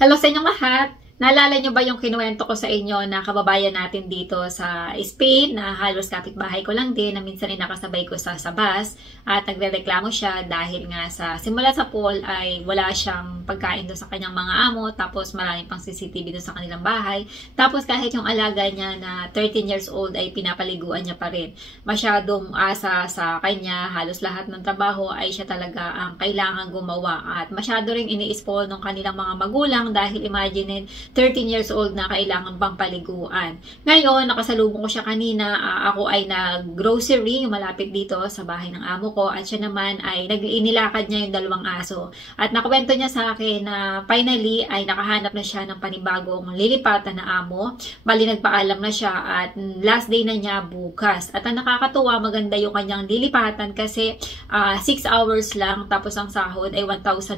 Hello sa inyong lahat! Naalala nyo ba yung kinuwento ko sa inyo na kababayan natin dito sa Spain na halos kapitbahay ko lang din na minsan ay nakasabay ko sa bus at nagrereklamo siya dahil nga sa simula sa pool ay wala siyang pagkain doon sa kanyang mga amo tapos maraming pang CCTV doon sa kanilang bahay. Tapos kahit yung alaga niya na 13 years old ay pinapaliguan niya pa rin. Masyadong asa sa kanya, halos lahat ng trabaho ay siya talaga ang kailangan gumawa at masyado rin ini-spoil ng kanilang mga magulang dahil imagine 13 years old na kailangan pang paliguan. Ngayon, nakasalubong ko siya kanina. Ako ay nag-grocery malapit dito sa bahay ng amo ko at siya naman ay inilakad niya yung dalawang aso. At nakwento niya sa akin na finally ay nakahanap na siya ng panibagong lilipatan na amo. Bali nagpaalam na siya at last day na niya bukas. At ang nakakatuwa, maganda yung kanyang lilipatan kasi 6 hours lang tapos ang sahod ay 1,100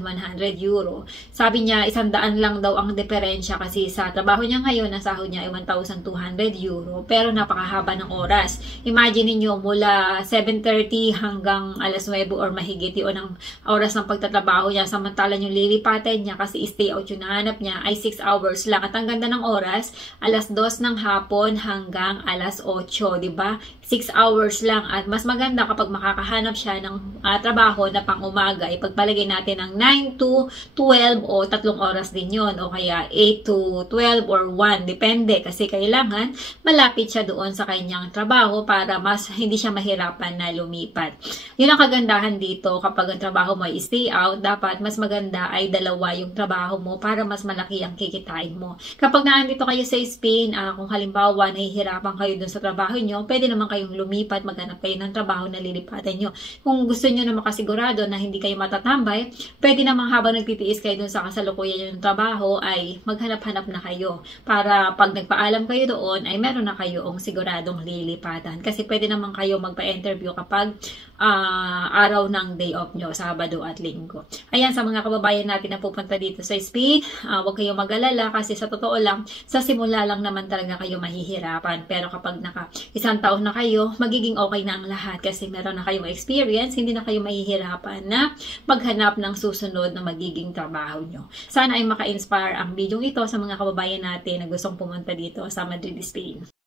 euro. Sabi niya, 100 lang daw ang diferensya kasi sa trabaho niya ngayon, ang sahod niya ay 1,200 euro. Pero napakahaba ng oras. Imagine niyo mula 7:30 hanggang alas 9 or mahigit yun ang oras ng pagtatrabaho niya. Samantalang yung lilipatan niya kasi stay out yung nahanap niya ay 6 hours lang. At ang ganda ng oras, alas 2 ng hapon hanggang alas 8, di ba? 6 hours lang at mas maganda kapag makakahanap siya ng trabaho na pang umaga. Ipagpalagay natin ng 9 to 12 o 3 oras din yon o kaya 8 to 12 or 1, depende kasi kailangan malapit siya doon sa kanyang trabaho para mas hindi siya mahirapan na lumipat. Yun ang kagandahan dito kapag ang trabaho mo ay stay out, dapat mas maganda ay dalawa yung trabaho mo para mas malaki ang kikitain mo. Kapag naandito kayo sa Spain, kung halimbawa nahihirapan kayo doon sa trabaho nyo, pwede naman kayong lumipat, maghanap kayo ng trabaho na lilipatan nyo. Kung gusto nyo na makasigurado na hindi kayo matatambay, pwede naman habang nagtitiis kayo doon sa kasalukuyan nyo ng trabaho ay maghanap-hanap na kayo para pag nagpaalam kayo doon ay meron na kayong siguradong lilipatan. Kasi pwede naman kayo magpa-interview kapag araw ng day off nyo, Sabado at Linggo. Ayan, sa mga kababayan natin na pupunta dito sa Spain, huwag kayong mag-alala kasi sa totoo lang, sa simula lang naman talaga kayo mahihirapan. Pero kapag isang taon na kayo, magiging okay na ang lahat kasi meron na kayong experience, hindi na kayo mahihirapan na maghanap ng susunod na magiging trabaho nyo. Sana ay maka-inspire ang video ito sa mga kababayan natin na gustong pumunta dito sa Madrid, Spain.